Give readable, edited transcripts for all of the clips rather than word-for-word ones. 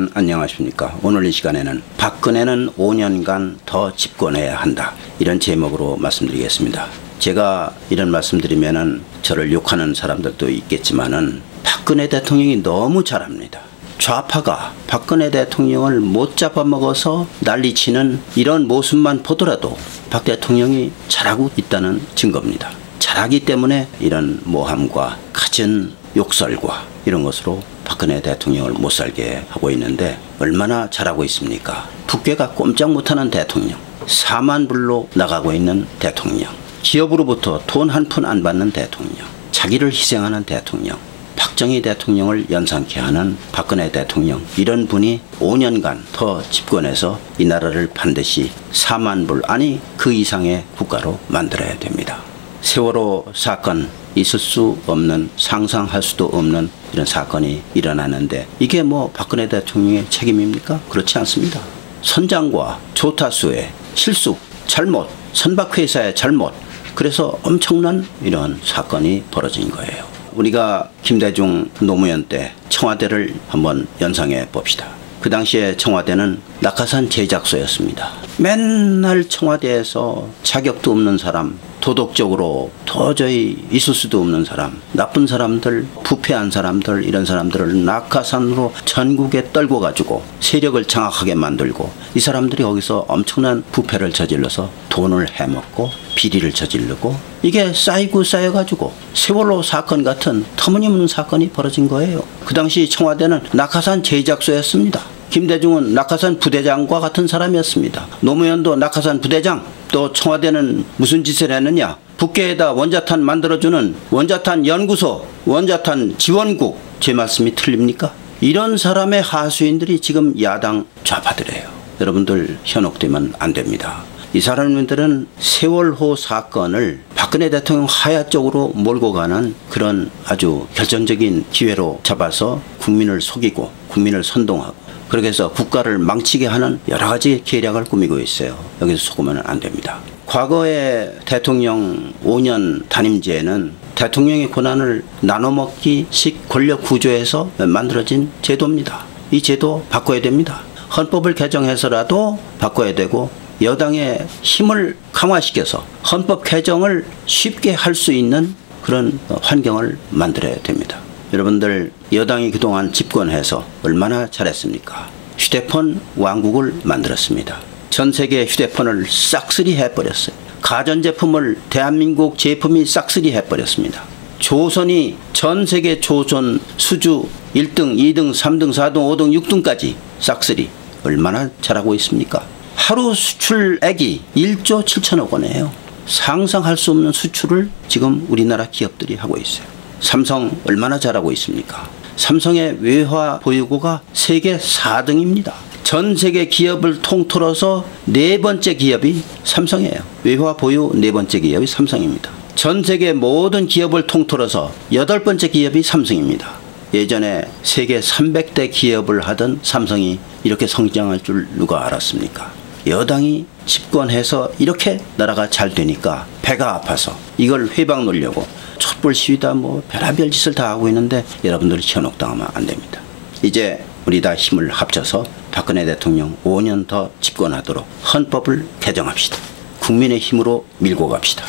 여러분 안녕하십니까. 오늘 이 시간에는 박근혜는 5년간 더 집권해야 한다, 이런 제목으로 말씀드리겠습니다. 제가 이런 말씀드리면은 저를 욕하는 사람들도 있겠지만은 박근혜 대통령이 너무 잘합니다. 좌파가 박근혜 대통령을 못 잡아먹어서 난리치는 이런 모습만 보더라도 박 대통령이 잘하고 있다는 증거입니다. 잘하기 때문에 이런 모함과 갖은 욕설과 이런 것으로 박근혜 대통령을 못살게 하고 있는데, 얼마나 잘하고 있습니까? 북괴가 꼼짝 못하는 대통령, 4만 불로 나가고 있는 대통령, 기업으로부터 돈 한 푼 안 받는 대통령, 자기를 희생하는 대통령, 박정희 대통령을 연상케 하는 박근혜 대통령, 이런 분이 5년간 더 집권해서 이 나라를 반드시 4만 불 아니 그 이상의 국가로 만들어야 됩니다. 세월호 사건, 있을 수 없는, 상상할 수도 없는 이런 사건이 일어나는데 이게 뭐 박근혜 대통령의 책임입니까? 그렇지 않습니다. 선장과 조타수의 실수, 잘못, 선박회사의 잘못, 그래서 엄청난 이런 사건이 벌어진 거예요. 우리가 김대중 노무현 때 청와대를 한번 연상해 봅시다. 그 당시에 청와대는 낙하산 제작소였습니다. 맨날 청와대에서 자격도 없는 사람, 도덕적으로 도저히 있을 수도 없는 사람, 나쁜 사람들, 부패한 사람들, 이런 사람들을 낙하산으로 전국에 떨고 가지고 세력을 장악하게 만들고, 이 사람들이 거기서 엄청난 부패를 저질러서 돈을 해먹고 비리를 저지르고, 이게 쌓이고 쌓여가지고 세월호 사건 같은 터무니없는 사건이 벌어진 거예요. 그 당시 청와대는 낙하산 제작소였습니다. 김대중은 낙하산 부대장과 같은 사람이었습니다. 노무현도 낙하산 부대장. 또 청와대는 무슨 짓을 했느냐? 북괴에다 원자탄 만들어주는 원자탄 연구소, 원자탄 지원국. 제 말씀이 틀립니까? 이런 사람의 하수인들이 지금 야당 좌파들이에요. 여러분들 현혹되면 안 됩니다. 이 사람들은 세월호 사건을 박근혜 대통령 하야 쪽으로 몰고 가는 그런 아주 결정적인 기회로 잡아서 국민을 속이고 국민을 선동하고, 그렇게 해서 국가를 망치게 하는 여러 가지 계략을 꾸미고 있어요. 여기서 속으면 안 됩니다. 과거의 대통령 5년 단임제는 대통령의 권한을 나눠먹기식 권력 구조에서 만들어진 제도입니다. 이 제도 바꿔야 됩니다. 헌법을 개정해서라도 바꿔야 되고, 여당의 힘을 강화시켜서 헌법 개정을 쉽게 할 수 있는 그런 환경을 만들어야 됩니다. 여러분들, 여당이 그동안 집권해서 얼마나 잘했습니까? 휴대폰 왕국을 만들었습니다. 전 세계 휴대폰을 싹쓸이 해버렸어요. 가전제품을 대한민국 제품이 싹쓸이 해버렸습니다. 조선이 전 세계 조선 수주 1등, 2등, 3등, 4등, 5등, 6등까지 싹쓸이. 얼마나 잘하고 있습니까? 하루 수출액이 1조 7천억 원이에요. 상상할 수 없는 수출을 지금 우리나라 기업들이 하고 있어요. 삼성 얼마나 잘하고 있습니까? 삼성의 외화 보유고가 세계 4등입니다. 전 세계 기업을 통틀어서 4번째 기업이 삼성이에요. 외화 보유 4번째 기업이 삼성입니다. 전 세계 모든 기업을 통틀어서 8번째 기업이 삼성입니다. 예전에 세계 300대 기업을 하던 삼성이 이렇게 성장할 줄 누가 알았습니까? 여당이 집권해서 이렇게 나라가 잘 되니까 배가 아파서 이걸 회방 놓으려고 촛불 시위다 뭐 별의별 짓을 다 하고 있는데, 여러분들이 현혹당하면 안 됩니다. 이제 우리 다 힘을 합쳐서 박근혜 대통령 5년 더 집권하도록 헌법을 개정합시다. 국민의 힘으로 밀고 갑시다.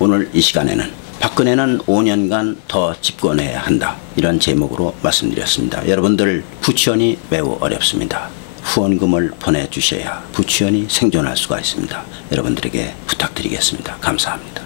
오늘 이 시간에는 박근혜는 5년간 더 집권해야 한다, 이런 제목으로 말씀드렸습니다. 여러분들, 부치원이 매우 어렵습니다. 후원금을 보내주셔야 부치원이 생존할 수가 있습니다. 여러분들에게 부탁드리겠습니다. 감사합니다.